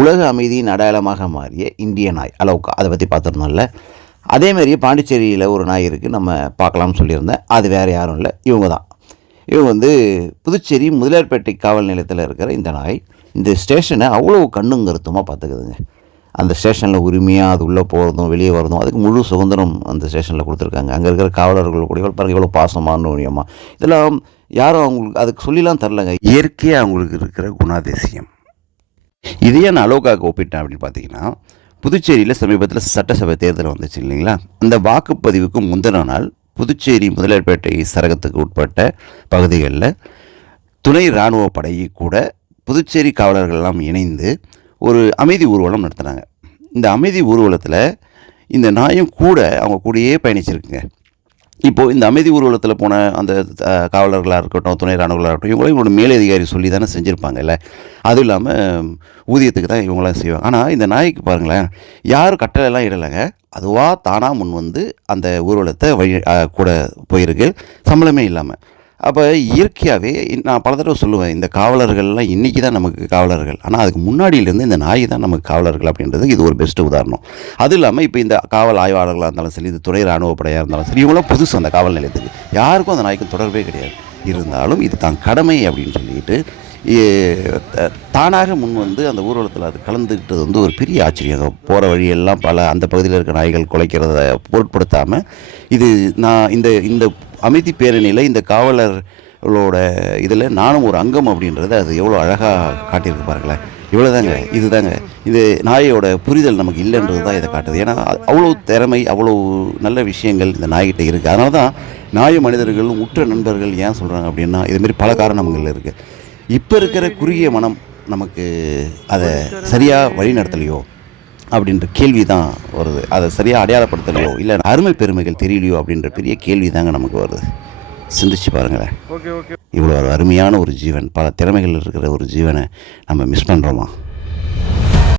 உலக அமைதியின் அடையாளமாக மாறிய இந்திய நாய் அலோகா, அதை பற்றி பார்த்துருந்தோம்ல. அதேமாரியே பாண்டிச்சேரியில் ஒரு நாய் இருக்குது, நம்ம பார்க்கலாம்னு சொல்லியிருந்தேன். அது வேறு யாரும் இல்லை, இவங்க தான். இவங்க வந்து புதுச்சேரி முதலியார்பேட்டை காவல் நிலையத்தில் இருக்கிற இந்த நாய் இந்த ஸ்டேஷனை அவ்வளோ கண்ணும் கருத்துமாக பார்த்துக்குதுங்க. அந்த ஸ்டேஷனில் உரிமையாக அது உள்ளே போகிறதும் வெளியே வரதும் அதுக்கு முழு சுதந்திரம் அந்த ஸ்டேஷனில் கொடுத்துருக்காங்க. அங்கே இருக்கிற காவலர்கள் கூட பாருங்கள் எவ்வளோ பாசமான உரியமாக. இதெல்லாம் யாரும் அவங்களுக்கு அதுக்கு சொல்லிலாம் தரலங்க, இயற்கையாக அவங்களுக்கு இருக்கிற குணாதிசயம். இதையே நான் அலோகாவுக்கு ஒப்பிட்டேன் அப்படின்னு பார்த்தீங்கன்னா, புதுச்சேரியில் சமீபத்தில் சட்டசபை தேர்தல் வந்துச்சு இல்லைங்களா. அந்த வாக்குப்பதிவுக்கு முந்தின நாள் புதுச்சேரி முதலியார்பேட்டை சரகத்துக்கு உட்பட்ட பகுதிகளில் துணை இராணுவ படை கூட புதுச்சேரி காவலர்கள்லாம் இணைந்து ஒரு அமைதி ஊர்வலம் நடத்துனாங்க. இந்த அமைதி ஊர்வலத்தில் இந்த நாயும் கூட அவங்க கூடயே பயணிச்சிருக்குங்க. இப்போது இந்த அமைதி ஊர்வலத்தில் போன அந்த காவலர்களாக இருக்கட்டும், துணை இராணுவர்களாக இருக்கட்டும், இவங்களும் இவங்களோட மேலதிகாரி சொல்லி தானே செஞ்சுருப்பாங்கல்ல. அதுவும் இல்லாமல் ஊதியத்துக்கு தான் இவங்களாம் செய்வாங்க. ஆனால் இந்த நாய்க்கு பாருங்களேன், யாரும் கட்டளைலாம் இடலைங்க, அதுவாக தானாக முன் வந்து அந்த ஊர்வலத்தை கூட போயிருக்கு, சம்பளமே இல்லாமல். அப்போ இயற்கையாகவே நான் பல தடவை சொல்லுவேன், இந்த காவலர்கள்லாம் இன்றைக்கி தான் நமக்கு காவலர்கள், ஆனால் அதுக்கு முன்னாடியிலேருந்து இந்த நாய் தான் நமக்கு காவலர்கள் அப்படின்றதுக்கு இது ஒரு பெஸ்ட்டு உதாரணம். அதுவும் இல்லாமல் இப்போ இந்த காவல் ஆய்வாளர்களாக இருந்தாலும் சரி, இது துணை இராணுவ படையாக இருந்தாலும் சரி, இவங்களாம் புதுசு அந்த காவல் நிலையத்துக்கு, யாருக்கும் அந்த நாய்க்கும் தொடர்பே கிடையாது. இருந்தாலும் இது தான் கடமை அப்படின்னு சொல்லிட்டு தானாக முன் வந்து அந்த ஊர்வலத்தில் அது கலந்துக்கிட்டது வந்து ஒரு பெரிய ஆச்சரியம். போகிற வழியெல்லாம் பல அந்த பகுதியில் இருக்கிற நாய்கள் குலைக்கிறத பொருட்படுத்தாமல் இது நான் இந்த அமைதி பேரணியில் இந்த காவலர்களோட இதில் நானும் ஒரு அங்கம் அப்படின்றத அது எவ்வளோ அழகாக காட்டியிருக்கு பாருங்களேன். இவ்வளோதாங்க, இதுதாங்க இது நாயோட புரிதல் நமக்கு இல்லைன்றது தான் இதை காட்டுது. ஏன்னா அவ்வளோ திறமை, அவ்வளோ நல்ல விஷயங்கள் இந்த நாய்கிட்ட இருக்குது. அதனால தான் நாய் மனிதர்களும் உற்ற நண்பர்கள் ஏன் சொல்கிறாங்க அப்படின்னா, இதுமாரி பல காரணங்கள் இருக்குது. இப்போ இருக்கிற குறுகிய மனம் நமக்கு அதை சரியாக வழி நடத்தலையோ அப்படின்ற கேள்வி தான் வருது. அதை சரியாக அடையாளப்படுத்தலையோ இல்லை அருமை பெருமைகள் தெரியலையோ அப்படின்ற பெரிய கேள்வி தாங்க நமக்கு வருது. சிந்திச்சு பாருங்களேன். இவ்வளோ ஒரு அருமையான ஒரு ஜீவன், பல திறமைகள் இருக்கிற ஒரு ஜீவனை நம்ம மிஸ் பண்ணுறோமா?